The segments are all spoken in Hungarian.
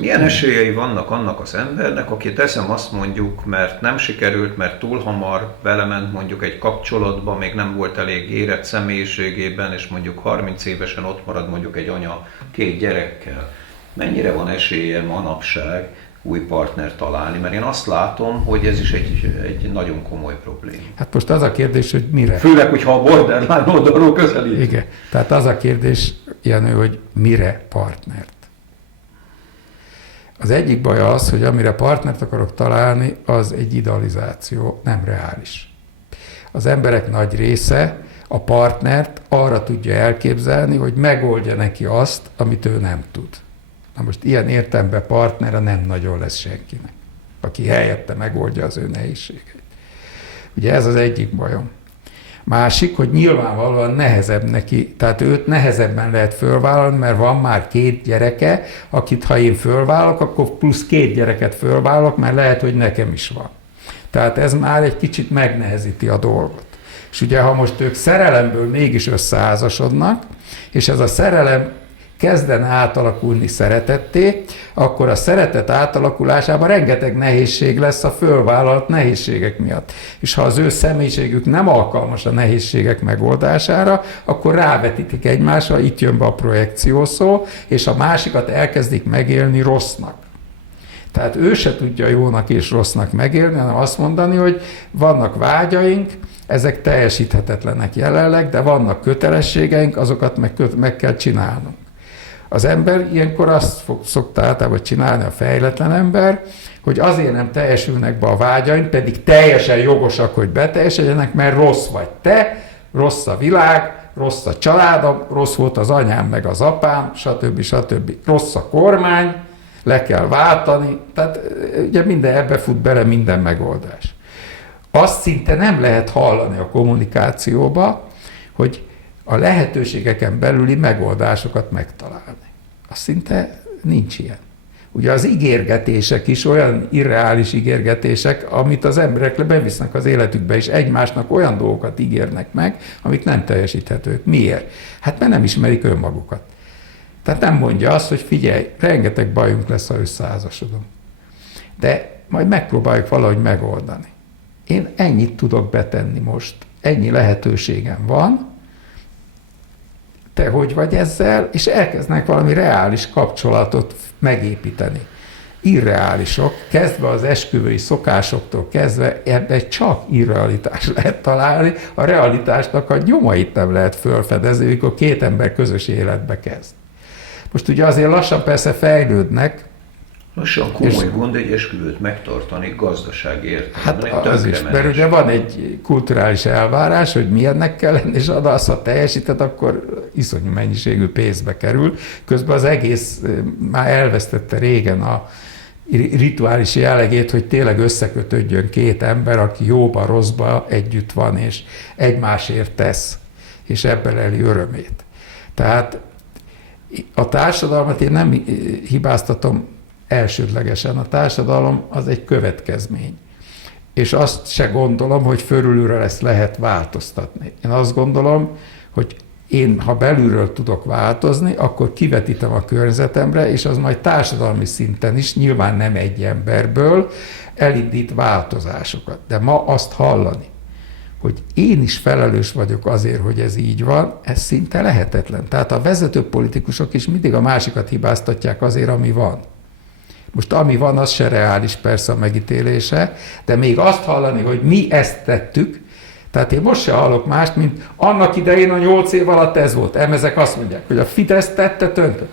Milyen esélyei vannak annak az embernek, aki teszem azt mondjuk, mert nem sikerült, mert túl hamar belement mondjuk egy kapcsolatba, még nem volt elég érett személyiségében, és mondjuk 30 évesen ott marad mondjuk egy anya 2 gyerekkel. Mennyire van esélye manapság új partner találni? Mert én azt látom, hogy ez is egy nagyon komoly probléma. Hát most az a kérdés, hogy mire? Főleg, hogyha a borderline oldalról közelít. Igen. Tehát az a kérdés, Jenő, hogy mire partnert? Az egyik baj az, hogy amire partnert akarok találni, az egy idealizáció, nem reális. Az emberek nagy része a partnert arra tudja elképzelni, hogy megoldja neki azt, amit ő nem tud. Na most ilyen értelemben partnere nem nagyon lesz senkinek, aki helyette megoldja az ő nehézségeit. Ugye ez az egyik bajom. Másik, hogy nyilvánvalóan nehezebb neki, tehát őt nehezebben lehet fölvállalni, mert van már 2 gyereke, akit ha én fölvállalok, akkor plusz 2 gyereket fölvállalok, mert lehet, hogy nekem is van. Tehát ez már egy kicsit megnehezíti a dolgot. És ugye, ha most ők szerelemből mégis összeházasodnak, és ez a szerelem kezdene átalakulni szeretetté, akkor a szeretet átalakulásában rengeteg nehézség lesz a fölvállalt nehézségek miatt. És ha az ő személyiségük nem alkalmas a nehézségek megoldására, akkor rávetítik egymásra, itt jön be a projekció szó, és a másikat elkezdik megélni rossznak. Tehát ő se tudja jónak és rossznak megélni, hanem azt mondani, hogy vannak vágyaink, ezek teljesíthetetlenek jelenleg, de vannak kötelességeink, azokat meg kell csinálnunk. Az ember ilyenkor azt szokta általában csinálni, a fejletlen ember, hogy azért nem teljesülnek be a vágyaink, pedig teljesen jogosak, hogy beteljesedjenek, mert rossz vagy te, rossz a világ, rossz a családom, rossz volt az anyám meg az apám, stb. Stb. Rossz a kormány, le kell váltani, tehát ugye minden ebbe fut bele minden megoldás. Azt szinte nem lehet hallani a kommunikációba, hogy a lehetőségeken belüli megoldásokat megtalálni. Azt szinte nincs ilyen. Ugye az ígérgetések is olyan irreális ígérgetések, amit az emberek bevisznek az életükbe, és egymásnak olyan dolgokat ígérnek meg, amik nem teljesíthetők. Miért? Hát mert nem ismerik önmagukat. Tehát nem mondja azt, hogy figyelj, rengeteg bajunk lesz, ha összeházasodunk. De majd megpróbáljuk valahogy megoldani. Én ennyit tudok betenni most, ennyi lehetőségem van, te hogy vagy ezzel, és elkezdnek valami reális kapcsolatot megépíteni. Irreálisok, kezdve az esküvői szokásoktól kezdve, ebben csak irrealitás lehet találni, a realitásnak a nyomait nem lehet felfedezni, amikor 2 ember közös életbe kezd. Most ugye azért lassan persze fejlődnek. Lassan komoly gond egy esküvőt megtartani gazdasági értelemben. Hát az is, mert ugye van egy kulturális elvárás, hogy milyennek kell lenni, és az, ha teljesíted, akkor iszonyú mennyiségű pénzbe kerül. Közben az egész már elvesztette régen a rituális jellegét, hogy tényleg összekötődjön 2 ember, aki jóba, rosszba együtt van, és egymásért tesz, és ebben leli örömét. Tehát a társadalmat én nem hibáztatom elsődlegesen. A társadalom az egy következmény. És azt se gondolom, hogy fölülről ezt lehet változtatni. Én azt gondolom, hogy én, ha belülről tudok változni, akkor kivetítem a környezetemre, és az majd társadalmi szinten is, nyilván nem egy emberből, elindít változásokat. De ma azt hallani, hogy én is felelős vagyok azért, hogy ez így van, ez szinte lehetetlen. Tehát a vezető politikusok is mindig a másikat hibáztatják azért, ami van. Most ami van, az se reális persze a megítélése, de még azt hallani, hogy mi ezt tettük, tehát én most se hallok mást, mint annak idején a 8 év alatt ez volt. Ezek azt mondják, hogy a Fidesz tette tönkre.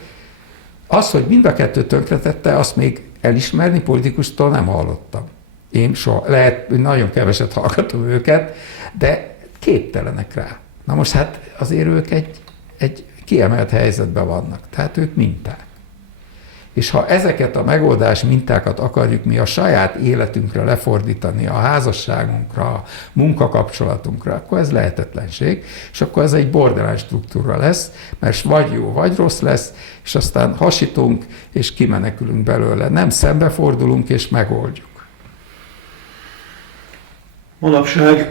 Az, hogy mind a kettő tönkretette, azt még elismerni politikustól nem hallottam. Én soha, lehet, nagyon keveset hallgatom őket, de képtelenek rá. Na most hát azért ők egy kiemelt helyzetben vannak, tehát ők minták. És ha ezeket a megoldás mintákat akarjuk mi a saját életünkre lefordítani, a házasságunkra, a munkakapcsolatunkra, akkor ez lehetetlenség, és akkor ez egy borderline struktúra lesz, mert vagy jó, vagy rossz lesz, és aztán hasítunk, és kimenekülünk belőle. Nem szembefordulunk, és megoldjuk. Manapság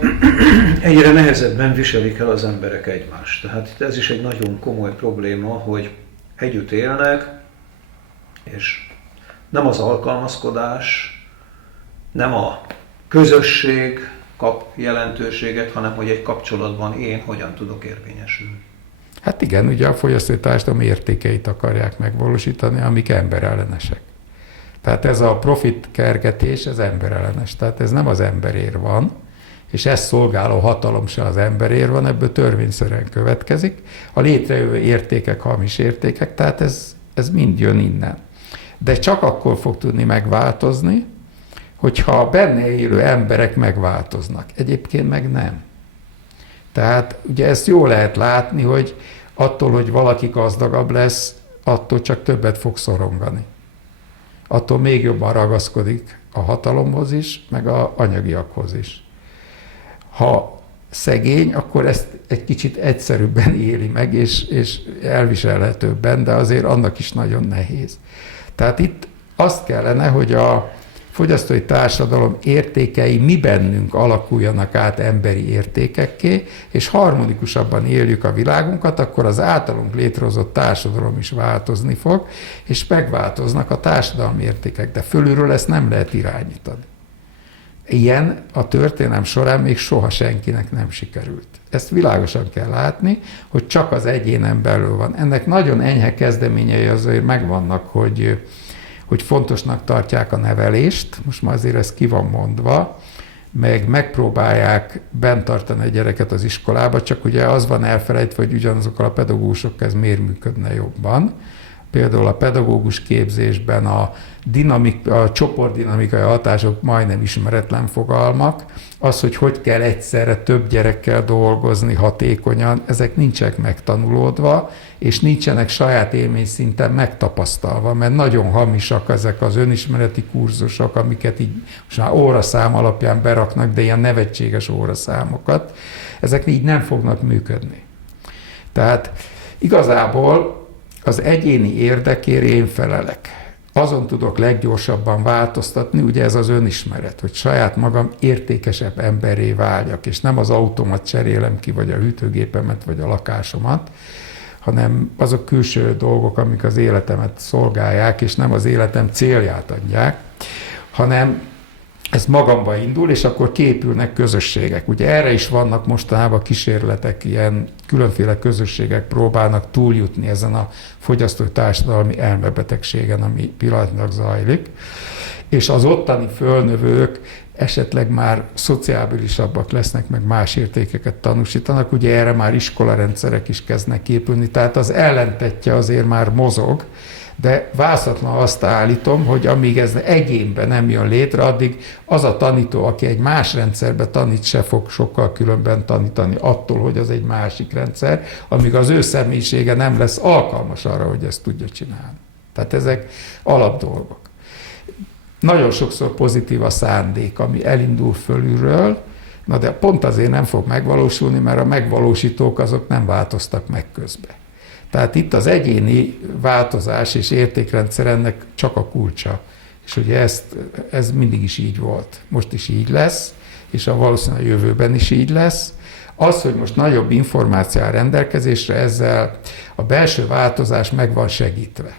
egyre nehezebben viselik el az emberek egymást. Tehát itt ez is egy nagyon komoly probléma, hogy együtt élnek, és nem az alkalmazkodás, nem a közösség kap jelentőséget, hanem hogy egy kapcsolatban én hogyan tudok érvényesülni. Hát igen, ugye a fogyasztói társadalom értékeit akarják megvalósítani, amik emberellenesek. Tehát ez a profit kergetés, ez emberellenes. Tehát ez nem az emberért van, és ezt szolgáló hatalom se az emberért van, ebből törvényszerűen következik. A létrejövő értékek hamis értékek, tehát ez mind jön innen. De csak akkor fog tudni megváltozni, hogyha a benne élő emberek megváltoznak. Egyébként meg nem. Tehát ugye ezt jól lehet látni, hogy attól, hogy valaki gazdagabb lesz, attól csak többet fog szorongani. Attól még jobban ragaszkodik a hatalomhoz is, meg az anyagiakhoz is. Ha szegény, akkor ezt egy kicsit egyszerűbben éli meg, és elviselhetőbben, de azért annak is nagyon nehéz. Tehát itt azt kellene, hogy a fogyasztói társadalom értékei mi bennünk alakuljanak át emberi értékekké, és harmonikusabban éljük a világunkat, akkor az általunk létrehozott társadalom is változni fog, és megváltoznak a társadalmi értékek, de fölülről ezt nem lehet irányítani. Ilyen a történelem során még soha senkinek nem sikerült. Ezt világosan kell látni, hogy csak az egyénen belül van. Ennek nagyon enyhe kezdeményei azért megvannak, hogy fontosnak tartják a nevelést, most már azért ez ki van mondva, meg megpróbálják bent tartani a gyereket az iskolába, csak ugye az van elfelejtve, hogy ugyanazokkal a pedagógusokkal ez miért működne jobban. Például a pedagógus képzésben a csoportdinamikai hatások majdnem ismeretlen fogalmak, az, hogy kell egyszerre több gyerekkel dolgozni hatékonyan, ezek nincsenek megtanulódva, és nincsenek saját élményszinten megtapasztalva, mert nagyon hamisak ezek az önismereti kurzusok, amiket így most már óraszám alapján beraknak, de ilyen nevetséges óraszámokat, ezek így nem fognak működni. Tehát igazából az egyéni érdekért én felelek. Azon tudok leggyorsabban változtatni, ugye ez az önismeret, hogy saját magam értékesebb emberré váljak, és nem az automat cserélem ki, vagy a hűtőgépemet, vagy a lakásomat, hanem azok külső dolgok, amik az életemet szolgálják, és nem az életem célját adják, hanem ez magamba indul, és akkor képülnek közösségek. Ugye erre is vannak mostanában kísérletek, ilyen különféle közösségek próbálnak túljutni ezen a fogyasztói társadalmi elmebetegségen, ami pillanatnyilag zajlik, és az ottani fölnövők esetleg már szociábilisabbak lesznek, meg más értékeket tanúsítanak, ugye erre már iskolarendszerek is kezdnek épülni, tehát az ellentetje azért már mozog, de vászatlan azt állítom, hogy amíg ez egyénben nem jön létre, addig az a tanító, aki egy más rendszerbe tanít, se fog sokkal különben tanítani attól, hogy az egy másik rendszer, amíg az ő személyisége nem lesz alkalmas arra, hogy ezt tudja csinálni. Tehát ezek alapdolgok. Nagyon sokszor pozitív a szándék, ami elindul fölülről, na de pont azért nem fog megvalósulni, mert a megvalósítók azok nem változtak meg közben. Tehát itt az egyéni változás és értékrendszer ennek csak a kulcsa. És ugye ez mindig is így volt. Most is így lesz, és valószínűleg a jövőben is így lesz. Az, hogy most nagyobb információ áll rendelkezésre, ezzel a belső változás meg van segítve.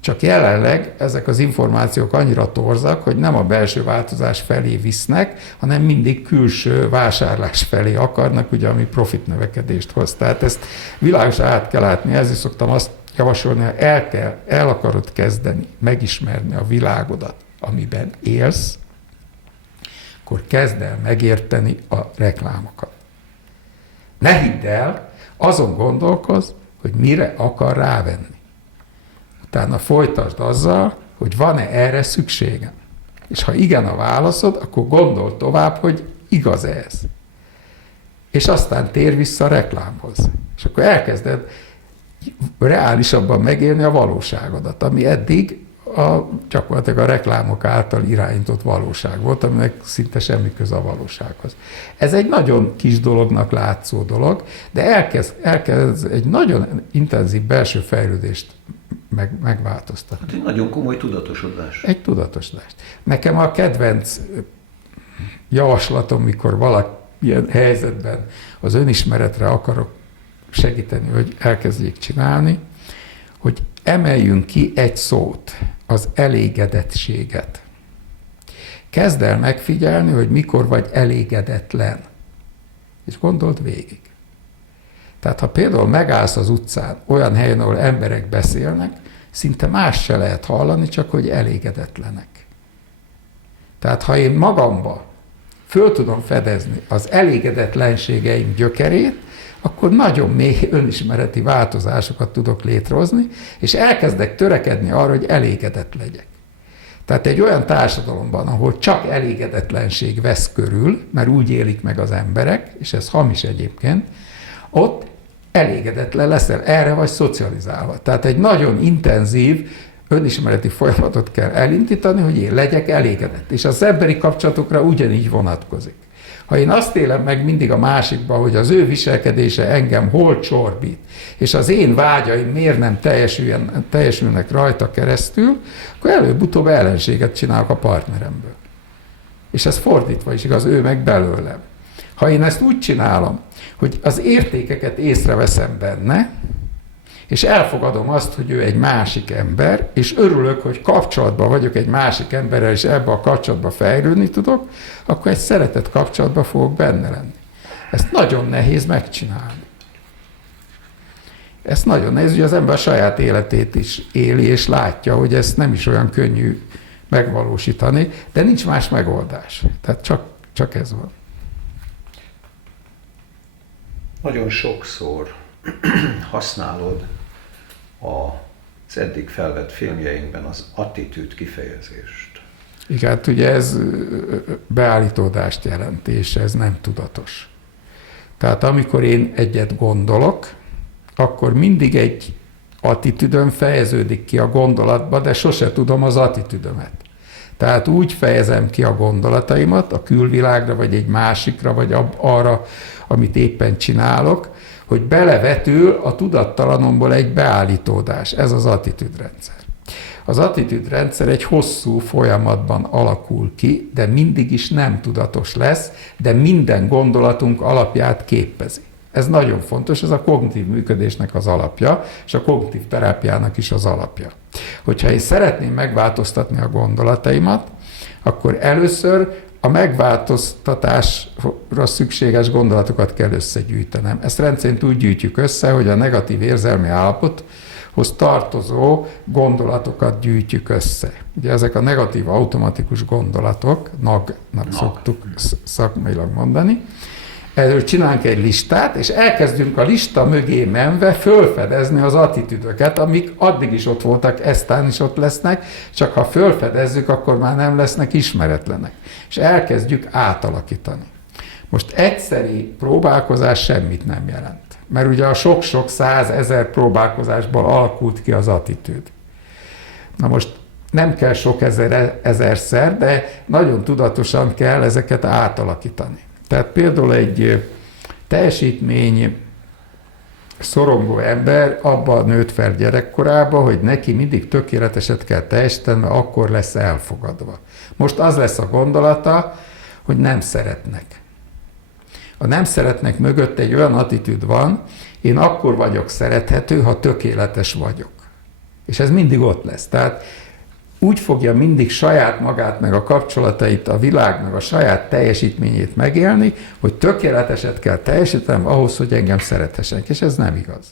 Csak jelenleg ezek az információk annyira torzak, hogy nem a belső változás felé visznek, hanem mindig külső vásárlás felé akarnak, ugye, ami profit növekedést hoz. Tehát ezt világosan át kell látni, ezért szoktam azt javasolni, hogy el akarod kezdeni megismerni a világodat, amiben élsz, akkor kezd el megérteni a reklámokat. Ne hidd el, azon gondolkozz, hogy mire akar rávenni. Utána folytasd azzal, hogy van-e erre szükségem. És ha igen a válaszod, akkor gondold tovább, hogy igaz ez. És aztán tér vissza a reklámhoz. És akkor elkezded reálisabban megélni a valóságodat, ami eddig gyakorlatilag a reklámok által irányított valóság volt, aminek szinte semmi köze a valósághoz. Ez egy nagyon kis dolognak látszó dolog, de elkezd egy nagyon intenzív belső fejlődést megváltoztatni. Hát egy nagyon komoly tudatosodás. Egy tudatosodást. Nekem a kedvenc javaslatom, mikor valaki ilyen helyzetben az önismeretre akarok segíteni, hogy elkezdjék csinálni, hogy emeljünk ki egy szót, az elégedettséget. Kezd el megfigyelni, hogy mikor vagy elégedetlen. És gondold végig. Tehát ha például megállsz az utcán, olyan helyen, ahol emberek beszélnek, szinte más se lehet hallani, csak hogy elégedetlenek. Tehát ha én magamba föl tudom fedezni az elégedetlenségeim gyökerét, akkor nagyon mély önismereti változásokat tudok létrehozni, és elkezdek törekedni arra, hogy elégedett legyek. Tehát egy olyan társadalomban, ahol csak elégedetlenség vesz körül, mert úgy élik meg az emberek, és ez hamis egyébként, ott elégedetlen leszel, erre vagy szocializálva. Tehát egy nagyon intenzív önismereti folyamatot kell elindítani, hogy én legyek elégedett. És az emberi kapcsolatokra ugyanígy vonatkozik. Ha én azt élem meg mindig a másikban, hogy az ő viselkedése engem hol csorbít, és az én vágyaim miért nem teljesülnek rajta keresztül, akkor előbb-utóbb ellenséget csinálok a partneremből. És ez fordítva is igaz, ő meg belőlem. Ha én ezt úgy csinálom, hogy az értékeket észreveszem benne, és elfogadom azt, hogy ő egy másik ember, és örülök, hogy kapcsolatban vagyok egy másik emberrel, és ebbe a kapcsolatba fejlődni tudok, akkor egy szeretett kapcsolatban fogok benne lenni. Ezt nagyon nehéz megcsinálni. Ez nagyon nehéz, hogy az ember a saját életét is éli, és látja, hogy ezt nem is olyan könnyű megvalósítani, de nincs más megoldás. Tehát csak ez van. Nagyon sokszor használod az eddig felvett filmjeinkben az attitűd kifejezést. Igen, hát ugye ez beállítódást jelent, és ez nem tudatos. Tehát amikor én egyet gondolok, akkor mindig egy attitűdöm fejeződik ki a gondolatba, de sose tudom az attitűdömet. Tehát úgy fejezem ki a gondolataimat a külvilágra, vagy egy másikra, vagy arra, amit éppen csinálok, hogy belevetül a tudattalanomból egy beállítódás. Ez az attitűdrendszer. Az attitűdrendszer egy hosszú folyamatban alakul ki, de mindig is nem tudatos lesz, de minden gondolatunk alapját képezi. Ez nagyon fontos, ez a kognitív működésnek az alapja, és a kognitív terápiának is az alapja. Hogyha én szeretném megváltoztatni a gondolataimat, akkor először a megváltoztatásra szükséges gondolatokat kell összegyűjtenem. Ezt rendszerint úgy gyűjtjük össze, hogy a negatív érzelmi állapothoz tartozó gondolatokat gyűjtjük össze. Ugye ezek a negatív automatikus gondolatok, NAG-nak szoktuk szakmailag mondani. Erről csinálunk egy listát, és elkezdünk a lista mögé menve fölfedezni az attitűdöket, amik addig is ott voltak, eztán is ott lesznek, csak ha fölfedezzük, akkor már nem lesznek ismeretlenek. És elkezdjük átalakítani. Most egyszeri próbálkozás semmit nem jelent. Mert ugye a sok-sok 100 000 próbálkozásból alakult ki az attitűd. Na most nem kell sok ezerszer, de nagyon tudatosan kell ezeket átalakítani. Tehát például egy teljesítmény szorongó ember abban nőtt fel gyerekkorában, hogy neki mindig tökéleteset kell teljesíteni, mert akkor lesz elfogadva. Most az lesz a gondolata, hogy nem szeretnek. A nem szeretnek mögött egy olyan attitűd van, én akkor vagyok szerethető, ha tökéletes vagyok. És ez mindig ott lesz. Tehát úgy fogja mindig saját magát, meg a kapcsolatait, a világ, meg a saját teljesítményét megélni, hogy tökéleteset kell teljesítenem ahhoz, hogy engem szerethessenek. És ez nem igaz.